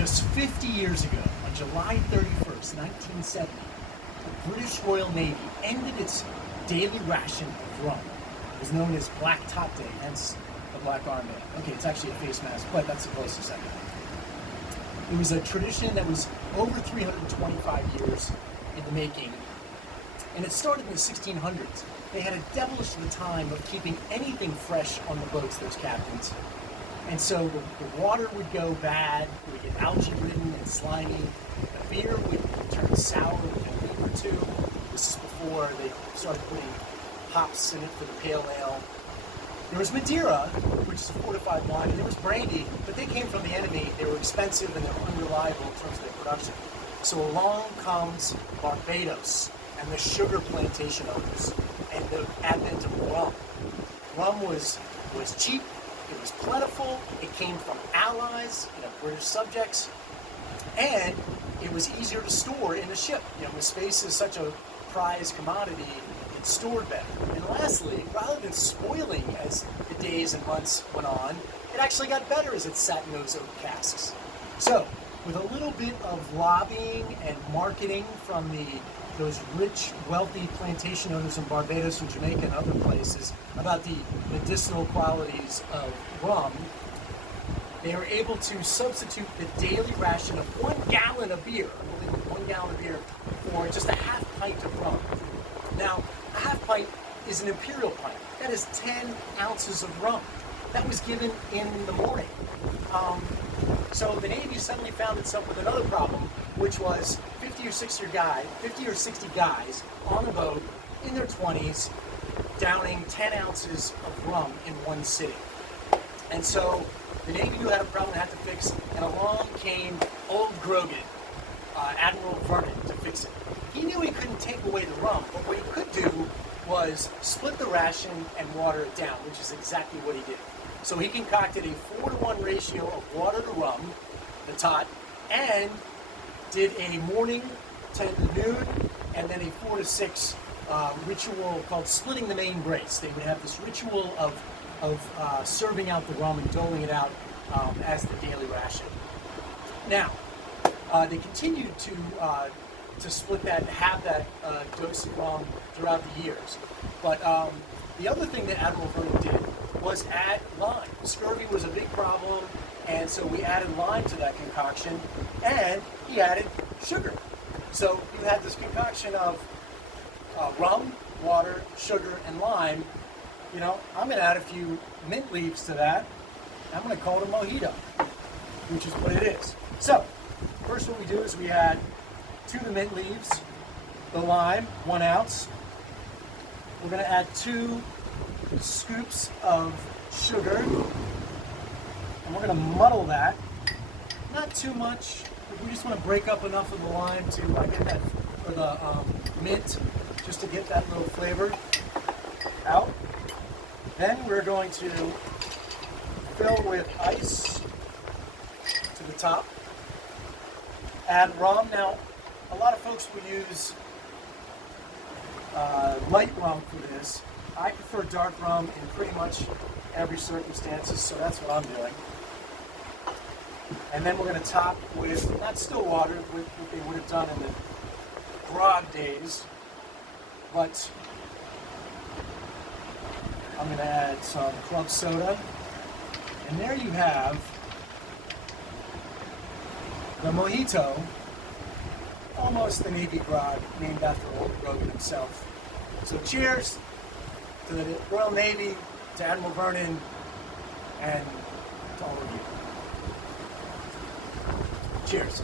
Just 50 years ago, on July 31st, 1970, the British Royal Navy ended its daily ration of rum. It was known as Black Tot Day, hence the black armband. Okay, it's actually a face mask, but that's the closest I got. It was a tradition that was over 325 years in the making, and it started in the 1600s. They had a devilish time of keeping anything fresh on the boats, those captains. And so the water would go bad, it would get algae-ridden and slimy, the beer would turn sour within a week or two. This is before they started putting hops in it for the pale ale. There was Madeira, which is a fortified wine, and there was brandy, but they came from the enemy. They were expensive and they were unreliable in terms of their production. So along comes Barbados and the sugar plantation owners and the advent of rum. Rum was cheap. It was plentiful, it came from allies, British subjects, and it was easier to store in a ship. With space is such a prized commodity, it's stored better. And lastly, rather than spoiling as the days and months went on, it actually got better as it sat in those oak casks. So, with a little bit of lobbying and marketing from those rich, wealthy plantation owners in Barbados and Jamaica and other places about the medicinal qualities of rum, they were able to substitute the daily ration of 1 gallon of beer, only 1 gallon of beer, for just a half pint of rum. Now, a half pint is an imperial pint. That is 10 ounces of rum. That was given in the morning. So the Navy suddenly found itself with another problem, which was 50 or 60 guys on a boat in their 20s downing 10 ounces of rum in one sitting. And so the Navy knew had a problem they had to fix, and along came old Grogan, Admiral Vernon, to fix it. He knew he couldn't take away the rum, but what he could do was split the ration and water it down, which is exactly what he did. So he concocted a 4-to-1 ratio of water to rum, the tot, and did a morning 10 to noon, and then a 4 to 6 ritual called splitting the main brace. They would have this ritual of serving out the rum and doling it out as the daily ration. Now, they continued to split that and have that dose of rum throughout the years. But the other thing that Admiral Vernon did was add lime. Scurvy was a big problem, and so we added lime to that concoction, and he added sugar. So you had this concoction of rum, water, sugar, and lime. I'm going to add a few mint leaves to that. I'm going to call it a Mojito, which is what it is. So, first what we do is we add to the mint leaves, the lime, 1 ounce. We're going to add 2 scoops of sugar, and we're going to muddle that. Not too much. We just want to break up enough of the lime to get that, or the mint, just to get that little flavor out. Then we're going to fill with ice to the top. Add rum. Now, a lot of folks will use light rum for this. I prefer dark rum in pretty much every circumstances, so that's what I'm doing. And then we're going to top with, not still water, what they would have done in the grog days, but I'm going to add some club soda. And there you have the Mojito, almost the Navy grog, named after old Grogan himself. So cheers to the Royal Navy, to Admiral Vernon, and to all of you. Cheers.